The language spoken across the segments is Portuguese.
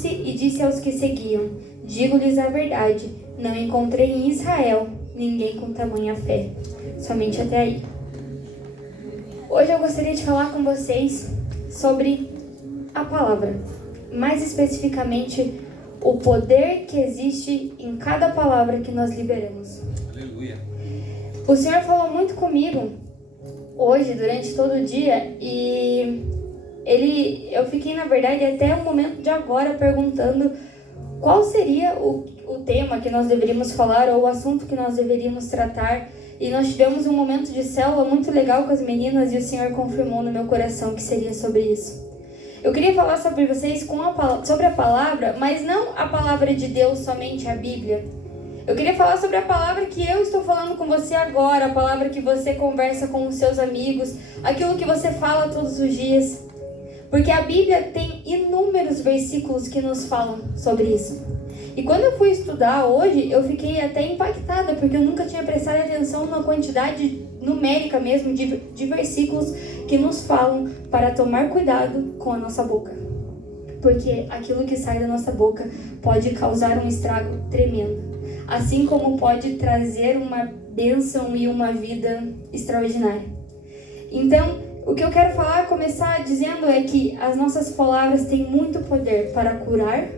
Virou-se e disse aos que seguiam: digo-lhes a verdade, não encontrei em Israel ninguém com tamanha fé. Somente até aí. Hoje eu gostaria de falar com vocês sobre a palavra. Mais especificamente, o poder que existe em cada palavra que nós liberamos. Aleluia. O Senhor falou muito comigo hoje, durante todo o dia, e eu fiquei, na verdade, até o momento de agora perguntando qual seria o tema que nós deveríamos falar ou o assunto que nós deveríamos tratar. E nós tivemos um momento de célula muito legal com as meninas e o Senhor confirmou no meu coração que seria sobre isso. Eu queria falar sobre vocês sobre a palavra, mas não a palavra de Deus, somente a Bíblia. Eu queria falar sobre a palavra que eu estou falando com você agora, a palavra que você conversa com os seus amigos, aquilo que você fala todos os dias. Porque a Bíblia tem inúmeros versículos que nos falam sobre isso. E quando eu fui estudar hoje, eu fiquei até impactada, porque eu nunca tinha prestado atenção na quantidade numérica mesmo de versículos que nos falam para tomar cuidado com a nossa boca. Porque aquilo que sai da nossa boca pode causar um estrago tremendo. Assim como pode trazer uma bênção e uma vida extraordinária. Então, o que eu quero começar dizendo é que as nossas palavras têm muito poder para curar,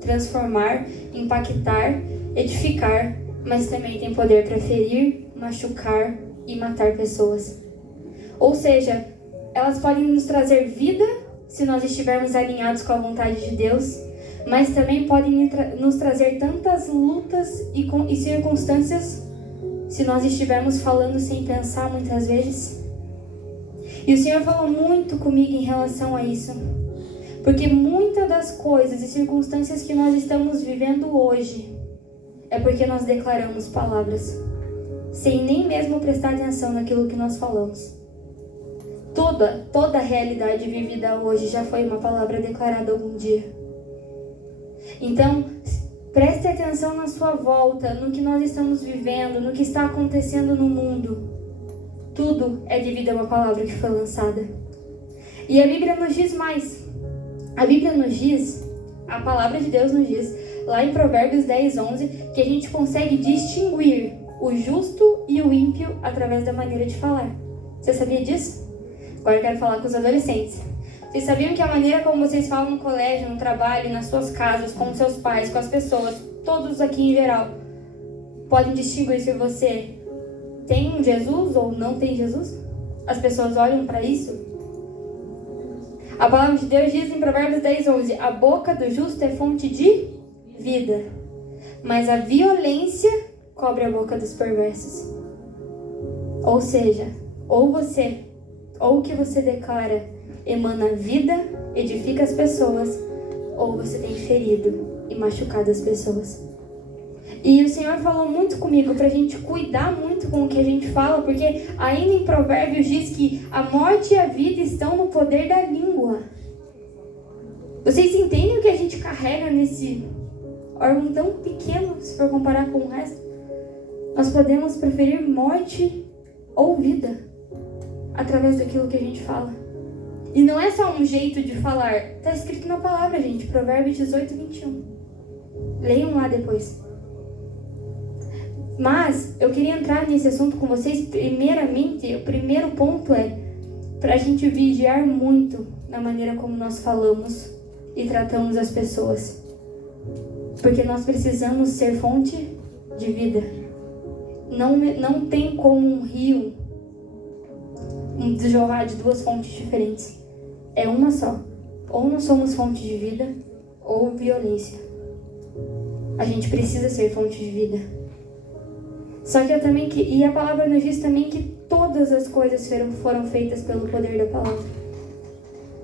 transformar, impactar, edificar, mas também tem poder para ferir, machucar e matar pessoas. Ou seja, elas podem nos trazer vida se nós estivermos alinhados com a vontade de Deus, mas também podem nos trazer tantas lutas e circunstâncias se nós estivermos falando sem pensar muitas vezes. E o Senhor falou muito comigo em relação a isso. Porque muitas das coisas e circunstâncias que nós estamos vivendo hoje é porque nós declaramos palavras, sem nem mesmo prestar atenção naquilo que nós falamos. Toda a realidade vivida hoje já foi uma palavra declarada algum dia. Então, preste atenção na sua volta, no que nós estamos vivendo, no que está acontecendo no mundo. Tudo é devido a uma palavra que foi lançada. E a Bíblia nos diz mais. A Bíblia nos diz, a palavra de Deus nos diz, lá em Provérbios 10:11, que a gente consegue distinguir o justo e o ímpio através da maneira de falar. Você sabia disso? Agora eu quero falar com os adolescentes. Vocês sabiam que a maneira como vocês falam no colégio, no trabalho, nas suas casas, com os seus pais, com as pessoas, todos aqui em geral, podem distinguir se você tem um Jesus ou não tem Jesus? As pessoas olham para isso? A palavra de Deus diz em Provérbios 10:11, a boca do justo é fonte de vida, mas a violência cobre a boca dos perversos. Ou seja, ou o que você declara emana vida, edifica as pessoas, ou você tem ferido e machucado as pessoas. E o Senhor falou muito comigo pra gente cuidar muito com o que a gente fala, porque ainda em Provérbios diz que a morte e a vida estão no poder da língua. Vocês entendem o que a gente carrega nesse órgão tão pequeno, se for comparar com o resto? Nós podemos preferir morte ou vida através daquilo que a gente fala. E não é só um jeito de falar, está escrito na palavra, gente, Provérbios 18:21. Leiam lá depois. Mas eu queria entrar nesse assunto com vocês. Primeiramente, o primeiro ponto é para a gente vigiar muito na maneira como nós falamos e tratamos as pessoas. Porque nós precisamos ser fonte de vida. Não tem como um rio jorrar de duas fontes diferentes. É uma só. Ou nós somos fonte de vida, ou violência. A gente precisa ser fonte de vida. Só que e a palavra nos diz também que todas as coisas foram feitas pelo poder da palavra.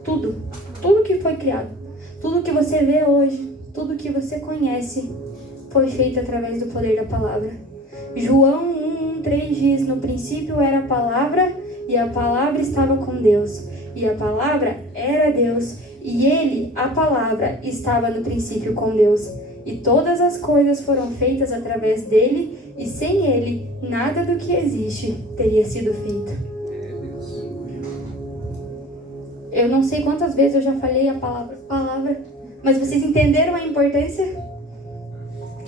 Tudo que foi criado, tudo que você vê hoje, tudo que você conhece, foi feito através do poder da palavra. João 1:3 diz, no princípio era a palavra, e a palavra estava com Deus, e a palavra era Deus, e ele, a palavra, estava no princípio com Deus. E todas as coisas foram feitas através dele, e sem ele, nada do que existe teria sido feito. Eu não sei quantas vezes eu já falei a palavra, Mas vocês entenderam a importância?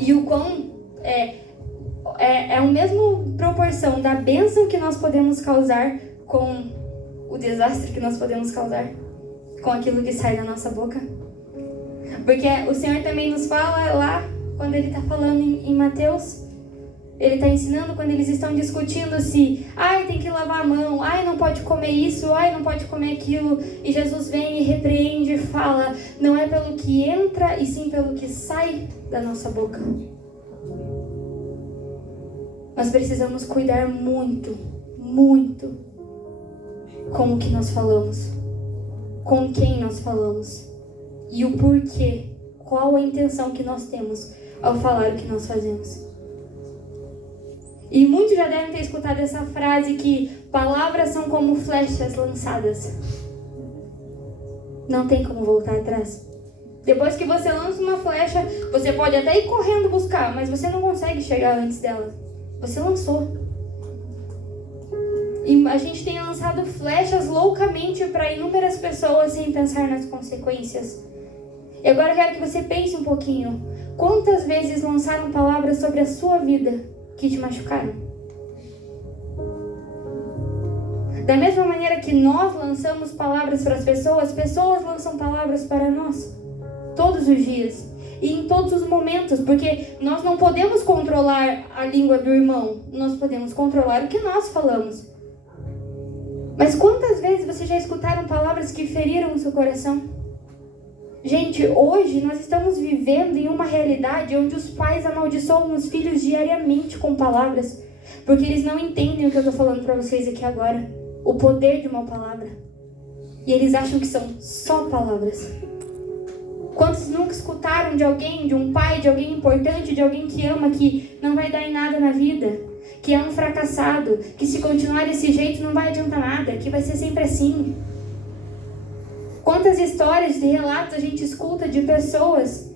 E o quão é a mesma proporção da bênção que nós podemos causar com o desastre que nós podemos causar com aquilo que sai da nossa boca. Porque o Senhor também nos fala lá, quando Ele está falando em Mateus, Ele está ensinando quando eles estão discutindo se, tem que lavar a mão, não pode comer isso, não pode comer aquilo. E Jesus vem e repreende e fala, não é pelo que entra, e sim pelo que sai da nossa boca. Nós precisamos cuidar muito, muito com o que nós falamos, com quem nós falamos e o porquê, qual a intenção que nós temos ao falar o que nós fazemos. E muitos já devem ter escutado essa frase que palavras são como flechas lançadas. Não tem como voltar atrás. Depois que você lança uma flecha, você pode até ir correndo buscar, mas você não consegue chegar antes dela. Você lançou. E a gente tem lançado flechas loucamente para inúmeras pessoas sem pensar nas consequências. E agora eu quero que você pense um pouquinho. Quantas vezes lançaram palavras sobre a sua vida que te machucaram? Da mesma maneira que nós lançamos palavras para as pessoas lançam palavras para nós. Todos os dias. E em todos os momentos. Porque nós não podemos controlar a língua do irmão. Nós podemos controlar o que nós falamos. Mas quantas vezes vocês já escutaram palavras que feriram o seu coração? Gente, hoje nós estamos vivendo em uma realidade onde os pais amaldiçoam os filhos diariamente com palavras. Porque eles não entendem o que eu estou falando para vocês aqui agora. O poder de uma palavra. E eles acham que são só palavras. Quantos nunca escutaram de alguém, de um pai, de alguém importante, de alguém que ama, que não vai dar em nada na vida? Que é um fracassado, que se continuar desse jeito não vai adiantar nada, que vai ser sempre assim. Quantas histórias e relatos a gente escuta de pessoas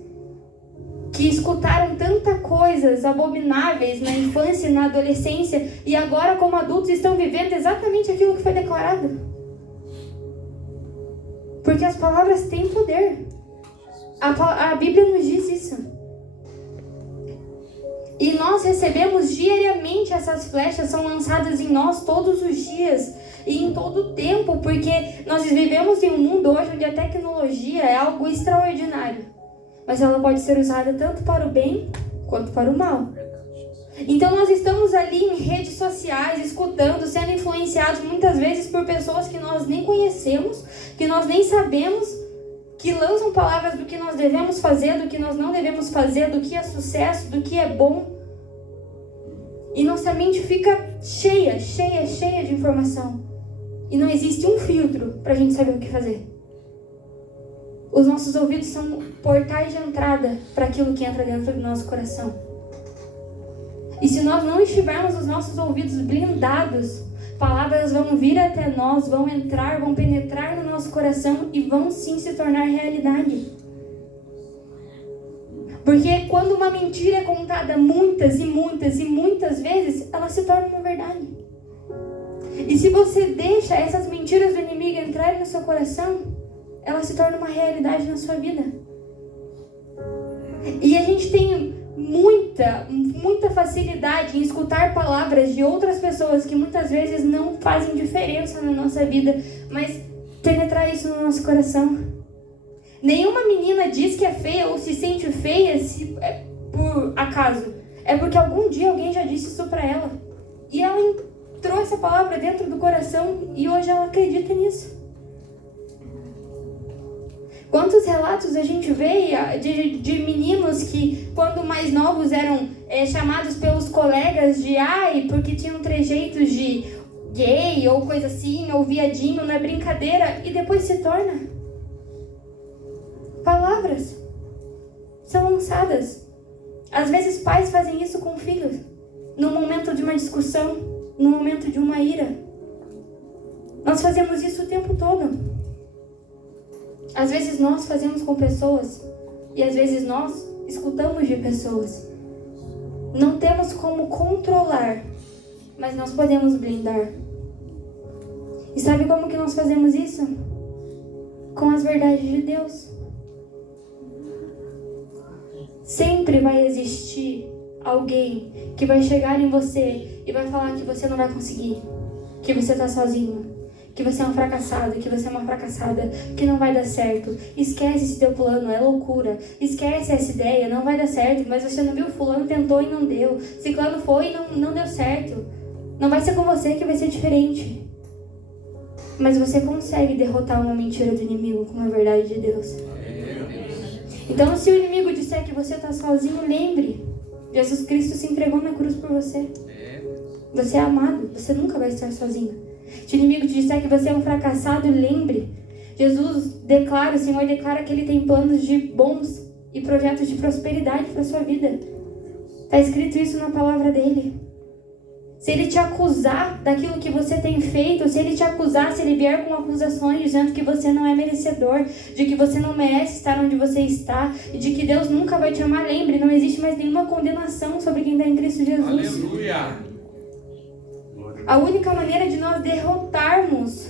que escutaram tantas coisas abomináveis na infância e na adolescência e agora como adultos estão vivendo exatamente aquilo que foi declarado. Porque as palavras têm poder. A Bíblia nos diz isso. E nós recebemos diariamente essas flechas, são lançadas em nós todos os dias e em todo o tempo, porque nós vivemos em um mundo hoje onde a tecnologia é algo extraordinário, mas ela pode ser usada tanto para o bem quanto para o mal. Então nós estamos ali em redes sociais, escutando, sendo influenciados muitas vezes por pessoas que nós nem conhecemos, que nós nem sabemos, que lançam palavras do que nós devemos fazer, do que nós não devemos fazer, do que é sucesso, do que é bom. E nossa mente fica cheia de informação. E não existe um filtro para a gente saber o que fazer. Os nossos ouvidos são portais de entrada para aquilo que entra dentro do nosso coração. E se nós não estivermos os nossos ouvidos blindados, palavras vão vir até nós, vão entrar, vão penetrar no nosso coração e vão sim se tornar realidade. Porque quando uma mentira é contada muitas e muitas e muitas vezes, ela se torna uma verdade. E se você deixa essas mentiras do inimigo entrarem no seu coração, ela se torna uma realidade na sua vida. E a gente tem muita facilidade em escutar palavras de outras pessoas que muitas vezes não fazem diferença na nossa vida, mas penetrar isso no nosso coração. Nenhuma menina diz que é feia ou se sente feia por acaso. É porque algum dia alguém já disse isso pra ela. E ela entrou essa palavra dentro do coração e hoje ela acredita nisso. Quantos relatos a gente vê de meninos que, quando mais novos, eram chamados pelos colegas de porque tinham trejeitos de gay ou coisa assim, ou viadinho na brincadeira, e depois se torna. Palavras são lançadas. Às vezes pais fazem isso com filhos, no momento de uma discussão, no momento de uma ira. Nós fazemos isso o tempo todo. Às vezes nós fazemos com pessoas e às vezes nós escutamos de pessoas. Não temos como controlar, mas nós podemos blindar. E sabe como que nós fazemos isso? Com as verdades de Deus. Sempre vai existir alguém que vai chegar em você e vai falar que você não vai conseguir, que você está sozinho, que você é um fracassado, que você é uma fracassada, que não vai dar certo. Esquece esse teu plano, é loucura. Esquece essa ideia, não vai dar certo. Mas você não viu, fulano tentou e não deu. Ciclano foi e não deu certo. Não vai ser com você que vai ser diferente. Mas você consegue derrotar uma mentira do inimigo com a verdade de Deus. Então, se o inimigo disser que você está sozinho, lembre, Jesus Cristo se entregou na cruz por você. Você é amado, você nunca vai estar sozinho. Se o inimigo te disser que você é um fracassado, lembre, Jesus declara, o Senhor declara que Ele tem planos de bons e projetos de prosperidade para a sua vida. Está escrito isso na palavra dEle. Se Ele te acusar daquilo que você tem feito, se Ele te acusar, se Ele vier com acusações dizendo que você não é merecedor, de que você não merece estar onde você está, e de que Deus nunca vai te amar, lembre, não existe mais nenhuma condenação sobre quem está em Cristo Jesus. Aleluia! A única maneira de nós derrotarmos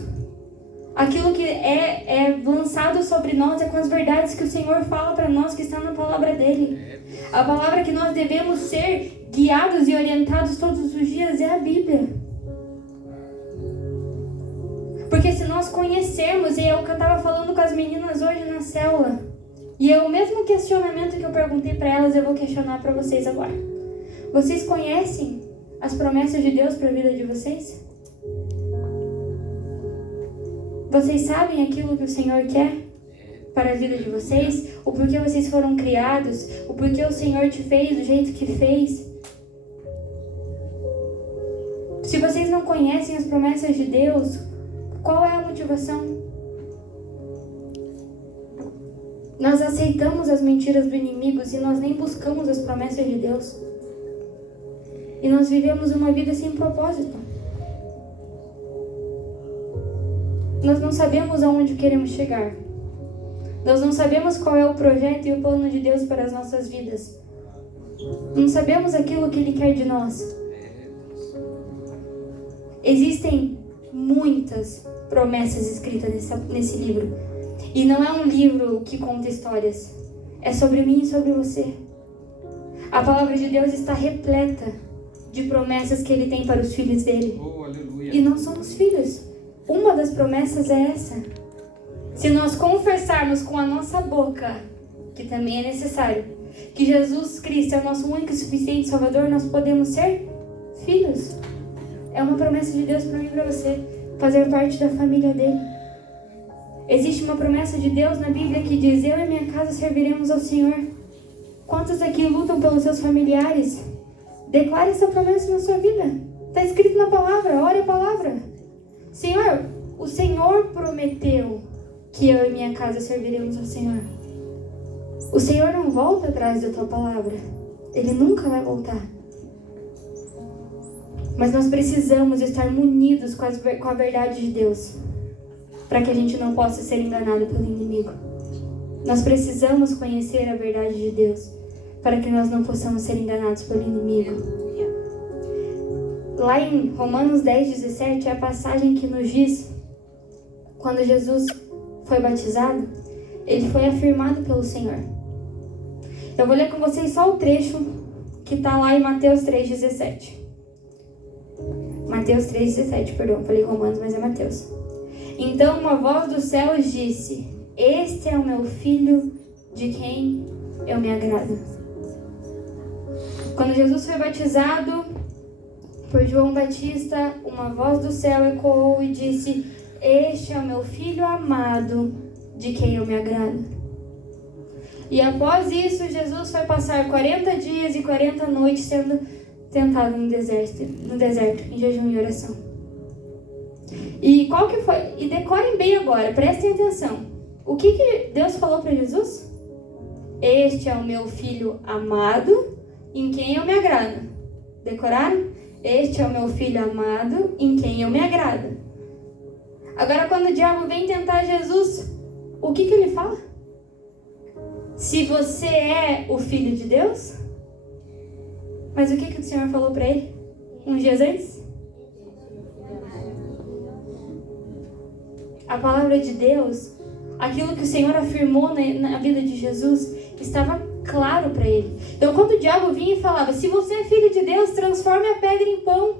aquilo que é lançado sobre nós é com as verdades que o Senhor fala para nós, que está na palavra dEle. A palavra que nós devemos ser guiados e orientados todos os dias é a Bíblia. Porque se nós conhecermos, e é o que eu estava falando com as meninas hoje na célula, e é o mesmo questionamento que eu perguntei para elas, eu vou questionar para vocês agora. Vocês conhecem as promessas de Deus para a vida de vocês? Vocês sabem aquilo que o Senhor quer para a vida de vocês? O porquê vocês foram criados? O porquê o Senhor te fez do jeito que fez? Se vocês não conhecem as promessas de Deus, qual é a motivação? Nós aceitamos as mentiras do inimigo e nós nem buscamos as promessas de Deus. E nós vivemos uma vida sem propósito. Nós não sabemos aonde queremos chegar. Nós não sabemos qual é o projeto e o plano de Deus para as nossas vidas. Não sabemos aquilo que Ele quer de nós. Existem muitas promessas escritas nesse livro. E não é um livro que conta histórias. É sobre mim e sobre você. A palavra de Deus está repleta de promessas que Ele tem para os filhos dEle. Oh, aleluia. E nós somos filhos. Uma das promessas é essa. Se nós confessarmos com a nossa boca, que também é necessário, que Jesus Cristo é o nosso único e suficiente Salvador, nós podemos ser filhos. É uma promessa de Deus para mim e para você, fazer parte da família dEle. Existe uma promessa de Deus na Bíblia que diz: eu e minha casa serviremos ao Senhor. Quantos aqui lutam pelos seus familiares? Declare essa promessa na sua vida. Está escrito na palavra, ore a palavra. Senhor, o Senhor prometeu que eu e minha casa serviremos ao Senhor. O Senhor não volta atrás da tua palavra. Ele nunca vai voltar. Mas nós precisamos estar munidos com a verdade de Deus, para que a gente não possa ser enganado pelo inimigo. Nós precisamos conhecer a verdade de Deus, para que nós não possamos ser enganados pelo inimigo. Lá em Romanos 10:17 é a passagem que nos diz, quando Jesus foi batizado, ele foi afirmado pelo Senhor. Eu vou ler com vocês só o trecho que está lá em Mateus 3:17. Mateus 3:17, perdão, falei Romanos, mas é Mateus. Então uma voz dos céus disse: este é o meu filho, de quem eu me agrado. Quando Jesus foi batizado por João Batista, uma voz do céu ecoou e disse: este é o meu filho amado, de quem eu me agrado. E após isso, Jesus foi passar 40 dias e 40 noites sendo tentado no deserto, em jejum e oração. E qual que foi? E decorem bem agora, prestem atenção. O que Deus falou para Jesus? Este é o meu filho amado, em quem eu me agrado. Decoraram? Este é o meu filho amado, em quem eu me agrado. Agora, quando o diabo vem tentar Jesus, o que ele fala? Se você é o filho de Deus? Mas o que o Senhor falou para ele uns dias antes? A palavra de Deus, aquilo que o Senhor afirmou na vida de Jesus, estava claro para ele. Então quando o diabo vinha e falava, se você é filho de Deus, transforme a pedra em pão.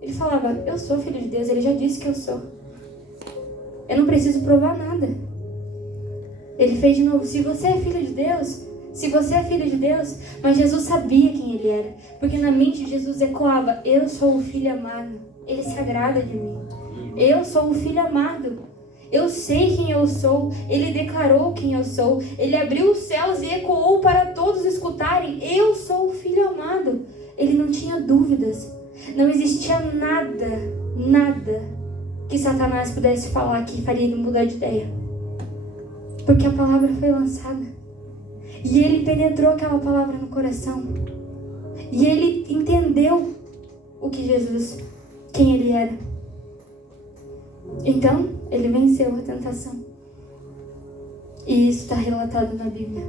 Ele falava, eu sou filho de Deus, ele já disse que eu sou. Eu não preciso provar nada. Ele fez de novo, se você é filho de Deus, se você é filho de Deus, mas Jesus sabia quem ele era, porque na mente de Jesus ecoava, eu sou o filho amado, ele se agrada de mim, eu sou o filho amado, eu sei quem eu sou, ele declarou quem eu sou, ele abriu os céus e ecoou para todos escutarem, eu sou o filho amado. Ele não tinha dúvidas, não existia nada que Satanás pudesse falar que faria ele mudar de ideia, porque a palavra foi lançada. E ele penetrou aquela palavra no coração. E ele entendeu o que Jesus, quem ele era. Então, ele venceu a tentação. E isso está relatado na Bíblia.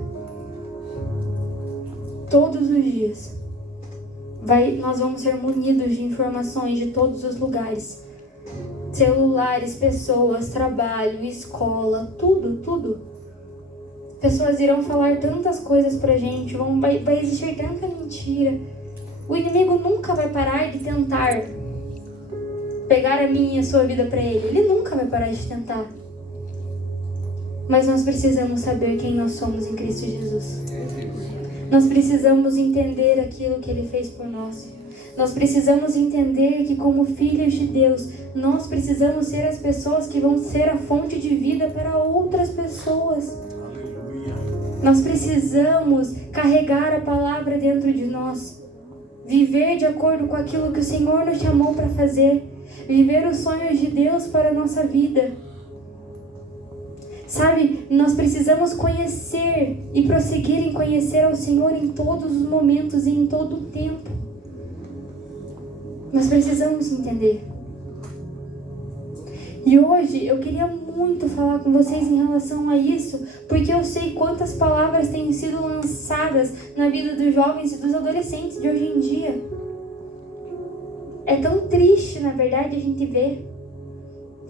Todos os dias, nós vamos ser munidos de informações de todos os lugares. Celulares, pessoas, trabalho, escola, tudo. Pessoas irão falar tantas coisas pra gente, vai existir tanta mentira. O inimigo nunca vai parar de tentar pegar a minha e a sua vida pra ele. Ele nunca vai parar de tentar. Mas nós precisamos saber quem nós somos em Cristo Jesus. Nós precisamos entender aquilo que ele fez por nós. Nós precisamos entender que como filhos de Deus, nós precisamos ser as pessoas que vão ser a fonte de vida para outras pessoas. Nós precisamos carregar a palavra dentro de nós, viver de acordo com aquilo que o Senhor nos chamou para fazer, viver os sonhos de Deus para a nossa vida. Sabe, nós precisamos conhecer e prosseguir em conhecer ao Senhor em todos os momentos e em todo o tempo. Nós precisamos entender. E hoje eu queria muito falar com vocês em relação a isso, porque eu sei quantas palavras têm sido lançadas na vida dos jovens e dos adolescentes de hoje em dia. É tão triste, na verdade, a gente ver.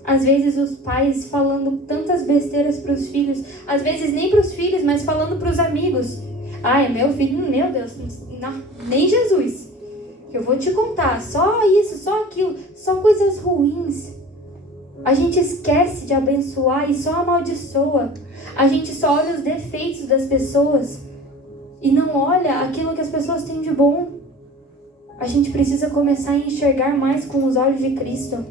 Às vezes os pais falando tantas besteiras para os filhos, às vezes nem para os filhos, mas falando para os amigos. Ah, é meu filho, meu Deus, não, nem Jesus. Eu vou te contar, só isso, só aquilo, só coisas ruins. A gente esquece de abençoar e só amaldiçoa. A gente só olha os defeitos das pessoas e não olha aquilo que as pessoas têm de bom. A gente precisa começar a enxergar mais com os olhos de Cristo.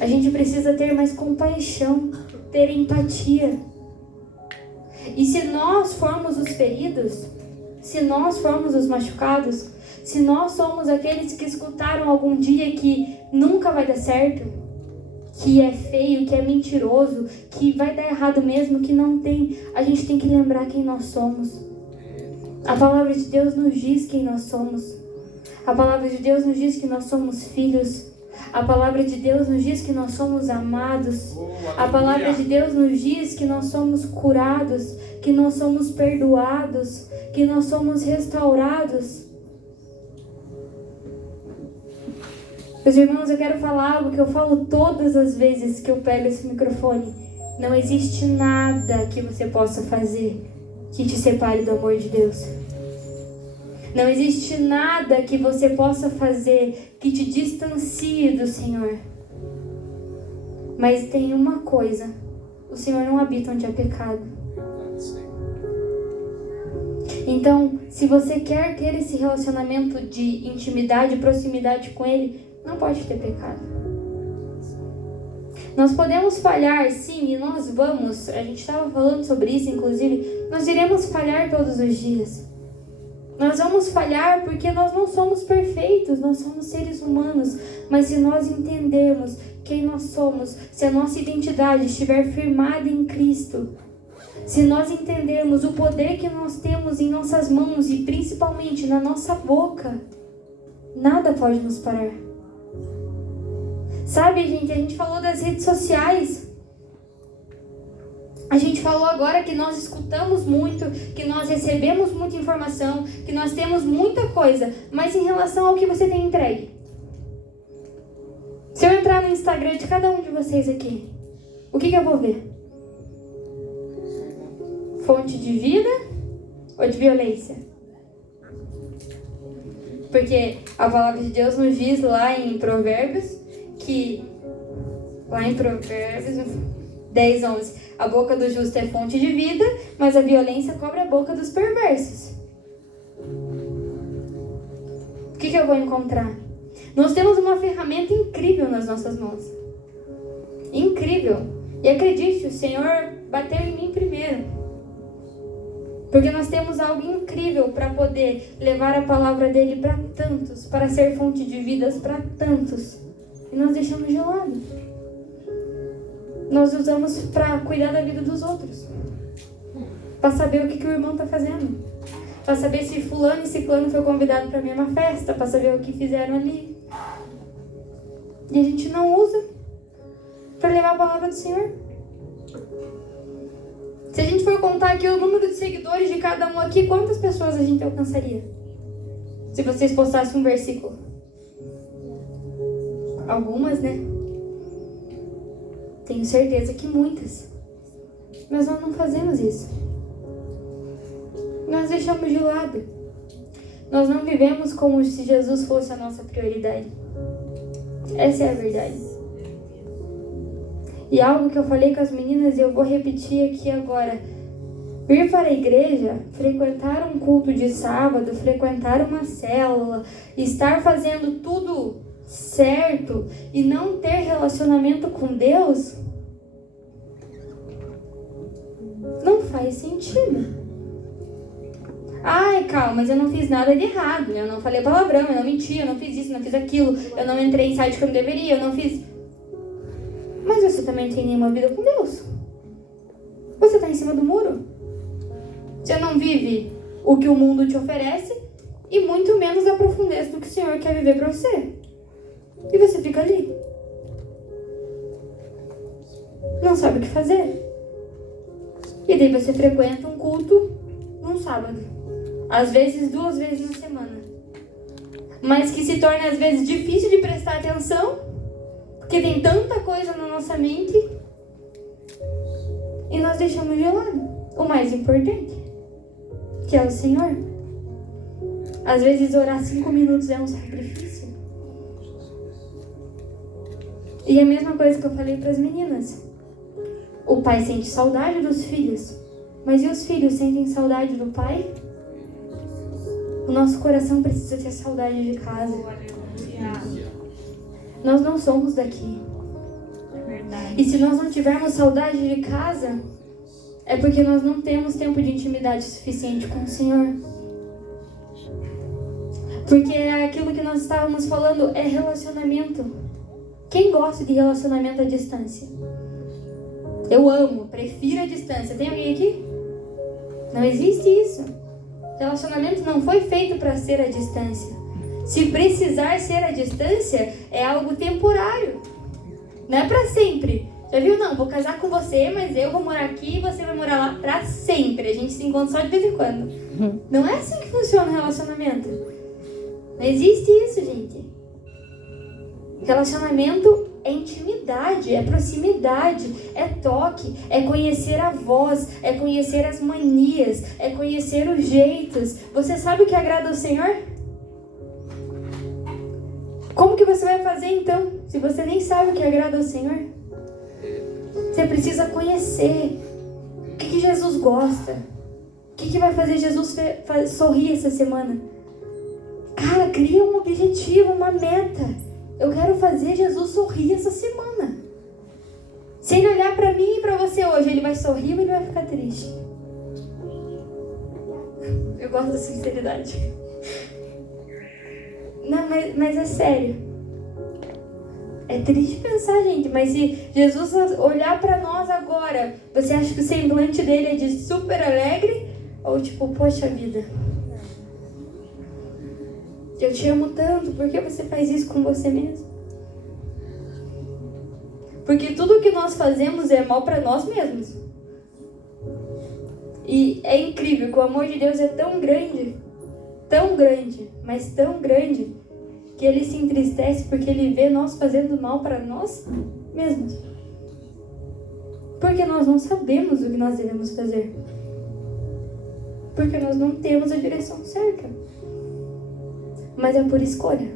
A gente precisa ter mais compaixão, ter empatia. E se nós formos os feridos, se nós formos os machucados, se nós somos aqueles que escutaram algum dia que nunca vai dar certo, que é feio, que é mentiroso, que vai dar errado mesmo, que não tem, a gente tem que lembrar quem nós somos. A palavra de Deus nos diz quem nós somos. A palavra de Deus nos diz que nós somos filhos. A palavra de Deus nos diz que nós somos amados. A palavra de Deus nos diz que nós somos curados, que nós somos perdoados, que nós somos restaurados. Meus irmãos, eu quero falar algo que eu falo todas as vezes que eu pego esse microfone. Não existe nada que você possa fazer que te separe do amor de Deus. Não existe nada que você possa fazer que te distancie do Senhor. Mas tem uma coisa: o Senhor não habita onde há pecado. Então, se você quer ter esse relacionamento de intimidade, proximidade com Ele, não pode ter pecado. Nós podemos falhar, sim, e nós vamos. A gente estava falando sobre isso, inclusive. Nós iremos falhar todos os dias. Nós vamos falhar porque nós não somos perfeitos, nós somos seres humanos. Mas se nós entendermos quem nós somos, se a nossa identidade estiver firmada em Cristo, se nós entendermos o poder que nós temos em nossas mãos e principalmente na nossa boca, nada pode nos parar. Sabe, gente, a gente falou das redes sociais. A gente falou agora que nós escutamos muito, que nós recebemos muita informação, que nós temos muita coisa. Mas em relação ao que você tem entregue? Se eu entrar no Instagram de cada um de vocês aqui, o que eu vou ver? Fonte de vida ou de violência? Porque a palavra de Deus nos diz lá em Provérbios, lá em Provérbios 10, 11, a boca do justo é fonte de vida, mas a violência cobre a boca dos perversos. O que eu vou encontrar? Nós temos uma ferramenta incrível nas nossas mãos. Incrível. E acredite, o Senhor bateu em mim primeiro. Porque nós temos algo incrível para poder levar a palavra dele para tantos, para ser fonte de vidas para tantos. E nós deixamos de lado. Nós usamos para cuidar da vida dos outros. Para saber o que o irmão está fazendo. Para saber se fulano e ciclano foi convidado para a mesma festa. Para saber o que fizeram ali. E a gente não usa para levar a palavra do Senhor. Se a gente for contar aqui o número de seguidores de cada um aqui, quantas pessoas a gente alcançaria? Se vocês postassem um versículo. Algumas, né? Tenho certeza que muitas. Mas nós não fazemos isso. Nós deixamos de lado. Nós não vivemos como se Jesus fosse a nossa prioridade. Essa é a verdade. E algo que eu falei com as meninas e eu vou repetir aqui agora. Vir para a igreja, frequentar um culto de sábado, frequentar uma célula, estar fazendo tudo certo e não ter relacionamento com Deus, não faz sentido. Ai, calma, mas eu não fiz nada de errado. Eu não falei palavrão, eu não menti, eu não fiz isso, eu não fiz aquilo, eu não entrei em site que eu não deveria, eu não fiz... Mas você também não tem nenhuma vida com Deus. Você está em cima do muro. Você não vive o que o mundo te oferece e muito menos a profundeza do que o Senhor quer viver para você. E você fica ali. Não sabe o que fazer. E daí você frequenta um culto num sábado. Às vezes 2 vezes na semana. Mas que se torna às vezes difícil de prestar atenção. Porque tem tanta coisa na nossa mente e nós deixamos de lado o mais importante, que é o Senhor. Às vezes orar 5 minutos é um sacrifício. E a mesma coisa que eu falei para as meninas. O pai sente saudade dos filhos, mas e os filhos sentem saudade do pai? O nosso coração precisa ter saudade de casa. Nós não somos daqui. É verdade. E se nós não tivermos saudade de casa, é porque nós não temos tempo de intimidade suficiente com o Senhor. Porque aquilo que nós estávamos falando é relacionamento. Quem gosta de relacionamento à distância? Eu amo, prefiro a distância. Tem alguém aqui? Não existe isso. Relacionamento não foi feito para ser à distância. Se precisar ser à distância, é algo temporário. Não é para sempre. Já viu? Não, vou casar com você, mas eu vou morar aqui e você vai morar lá para sempre. A gente se encontra só de vez em quando. Não é assim que funciona o relacionamento. Não existe isso, gente. Relacionamento é intimidade, é proximidade, é toque, é conhecer a voz, é conhecer as manias, é conhecer os jeitos. Você sabe o que agrada ao Senhor? Como que você vai fazer então, se você nem sabe o que agrada ao Senhor? Você precisa conhecer o que Jesus gosta. O que vai fazer Jesus sorrir essa semana? Cara, cria um objetivo, uma meta. Eu quero fazer Jesus sorrir essa semana. Se ele olhar pra mim e pra você hoje, ele vai sorrir ou ele vai ficar triste? Eu gosto da sinceridade. Não, mas é sério. É triste pensar, gente, mas se Jesus olhar pra nós agora, você acha que o semblante dele é de super alegre? Ou tipo, poxa vida, eu te amo tanto, por que você faz isso com você mesmo? Porque tudo que nós fazemos é mal pra nós mesmos. E é incrível que o amor de Deus é tão grande, mas tão grande, que ele se entristece porque ele vê nós fazendo mal para nós mesmos. Porque nós não sabemos o que nós devemos fazer. porque nós não temos a direção certa. Mas é por escolha.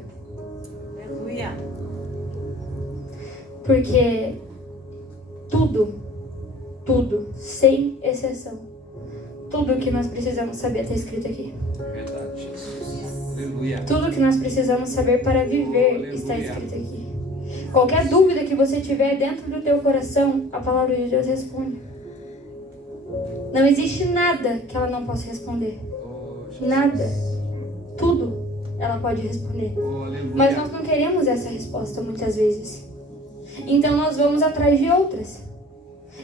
Aleluia. Porque tudo, sem exceção, tudo que nós precisamos saber está escrito aqui. Verdade, Jesus. Aleluia. Tudo que nós precisamos saber para viver está escrito aqui. Qualquer dúvida que você tiver dentro do teu coração, a palavra de Deus responde. Não existe nada que ela não possa responder. Nada. Tudo ela pode responder. Mas nós não queremos essa resposta muitas vezes. Então nós vamos atrás de outras.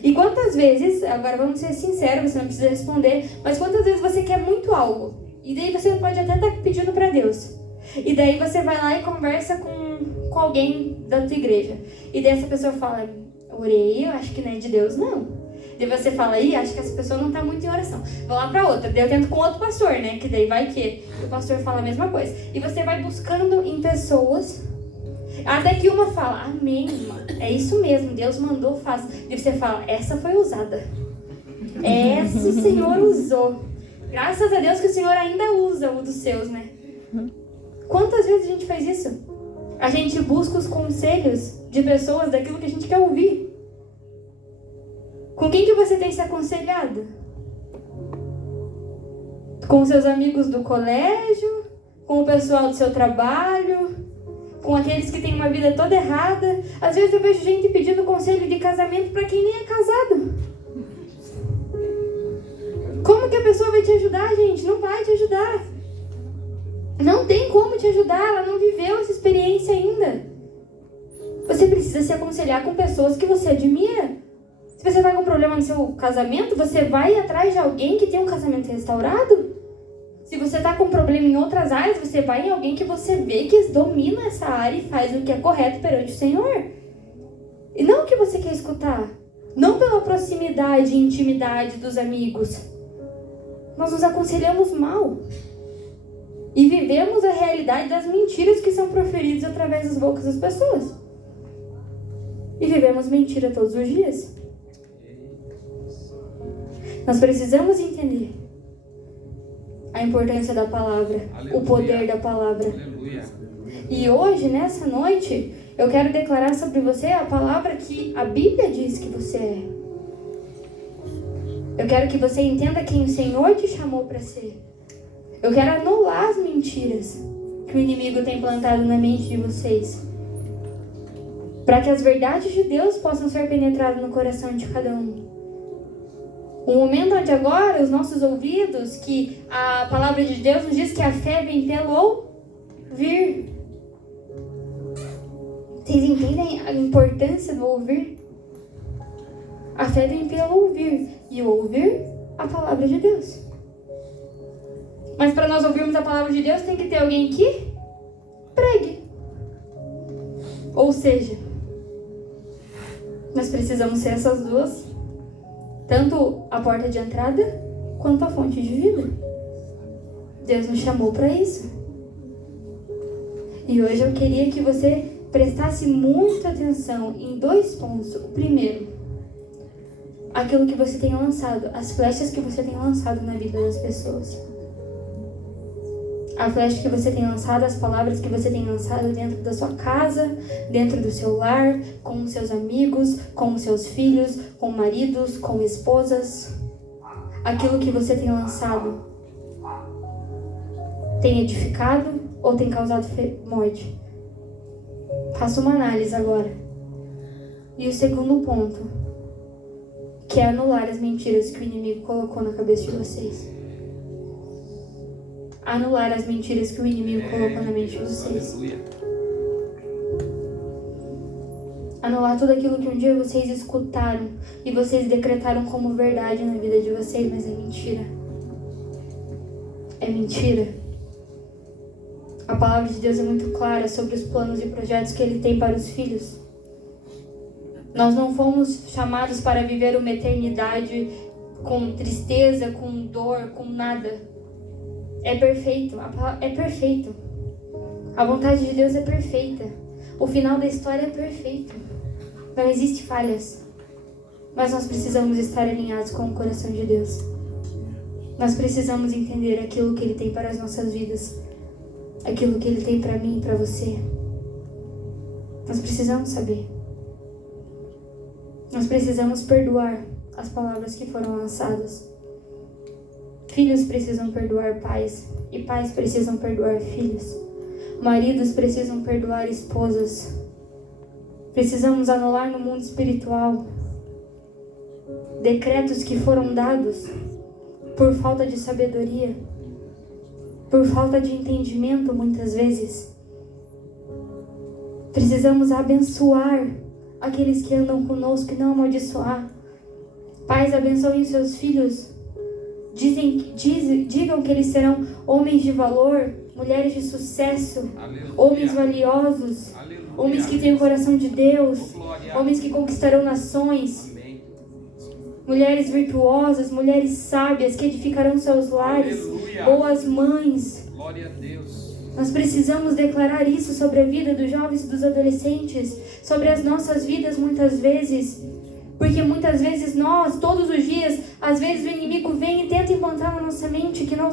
E quantas vezes, agora vamos ser sinceros, você não precisa responder, mas quantas vezes você quer muito algo? E daí você pode até estar pedindo para Deus. E daí você vai lá e conversa com alguém da tua igreja. E daí essa pessoa fala, orei, eu acho que não é de Deus, não. Daí você fala, acho que essa pessoa não está muito em oração. Vou lá para outra. Daí eu tento com outro pastor, né? Que daí vai que o pastor fala a mesma coisa. E você vai buscando em pessoas. Até que uma fala, amém, irmã. É isso mesmo, Deus mandou, faz. E você fala, essa foi usada. Essa o Senhor usou. Graças a Deus que o Senhor ainda usa o dos seus, né? Quantas vezes a gente faz isso? A gente busca os conselhos de pessoas daquilo que a gente quer ouvir. Com quem que você tem se aconselhado? Com seus amigos do colégio? Com o pessoal do seu trabalho? Com aqueles que têm uma vida toda errada? Às vezes eu vejo gente pedindo conselho de casamento para quem nem é casado. Como que a pessoa vai te ajudar, gente? Não vai te ajudar. Não tem como te ajudar, ela não viveu essa experiência ainda. Você precisa se aconselhar com pessoas que você admira. Se você está com problema no seu casamento, você vai atrás de alguém que tem um casamento restaurado? Se você está com problema em outras áreas, você vai em alguém que você vê que domina essa área e faz o que é correto perante o Senhor. E não o que você quer escutar. Não pela proximidade e intimidade dos amigos. Nós nos aconselhamos mal. E vivemos a realidade das mentiras que são proferidas através das bocas das pessoas. E vivemos mentira todos os dias. Nós precisamos entender a importância da palavra, aleluia, o poder da palavra. Aleluia. E hoje, nessa noite, eu quero declarar sobre você a palavra que a Bíblia diz que você é. Eu quero que você entenda quem o Senhor te chamou para ser. Eu quero anular as mentiras que o inimigo tem plantado na mente de vocês. Para que as verdades de Deus possam ser penetradas no coração de cada um. Um momento onde agora os nossos ouvidos, que a palavra de Deus nos diz que a fé vem pelo ouvir. Vocês entendem a importância do ouvir? A fé vem pelo ouvir. E ouvir a palavra de Deus. Mas para nós ouvirmos a palavra de Deus, tem que ter alguém que pregue. Ou seja, nós precisamos ser essas duas. Tanto a porta de entrada, quanto a fonte de vida. Deus nos chamou para isso. E hoje eu queria que você prestasse muita atenção em 2 pontos. O primeiro, aquilo que você tem lançado, as flechas que você tem lançado na vida das pessoas. A flecha que você tem lançado, as palavras que você tem lançado dentro da sua casa, dentro do seu lar, com os seus amigos, com os seus filhos, com maridos, com esposas. Aquilo que você tem lançado tem edificado ou tem causado morte? Faça uma análise agora. E o segundo ponto, que é anular as mentiras que o inimigo colocou na cabeça de vocês. Anular as mentiras que o inimigo colocou na mente de vocês. Anular tudo aquilo que um dia vocês escutaram e vocês decretaram como verdade na vida de vocês, mas é mentira. É mentira. A palavra de Deus é muito clara sobre os planos e projetos que Ele tem para os filhos. Nós não fomos chamados para viver uma eternidade com tristeza, com dor, com nada. É perfeito, é perfeito. A vontade de Deus é perfeita. O final da história é perfeito. Não existe falhas. Mas nós precisamos estar alinhados com o coração de Deus. Nós precisamos entender aquilo que Ele tem para as nossas vidas, aquilo que Ele tem para mim e para você. Nós precisamos saber. Nós precisamos perdoar as palavras que foram lançadas. Filhos precisam perdoar pais, e pais precisam perdoar filhos. Maridos precisam perdoar esposas. Precisamos anular no mundo espiritual decretos que foram dados por falta de sabedoria, por falta de entendimento muitas vezes. Precisamos abençoar aqueles que andam conosco e não amaldiçoar. Pais, abençoem seus filhos. Digam que eles serão homens de valor, mulheres de sucesso, Aleluia. homens valiosos, Aleluia. homens que têm o coração de Deus, Oh, glória. homens que conquistarão nações, Amém. mulheres virtuosas, mulheres sábias que edificarão seus lares, Aleluia. boas mães. Glória a Deus. Nós precisamos declarar isso sobre a vida dos jovens e dos adolescentes, sobre as nossas vidas muitas vezes. Porque muitas vezes nós, todos os dias, às vezes o inimigo vem e tenta implantar na nossa mente que nós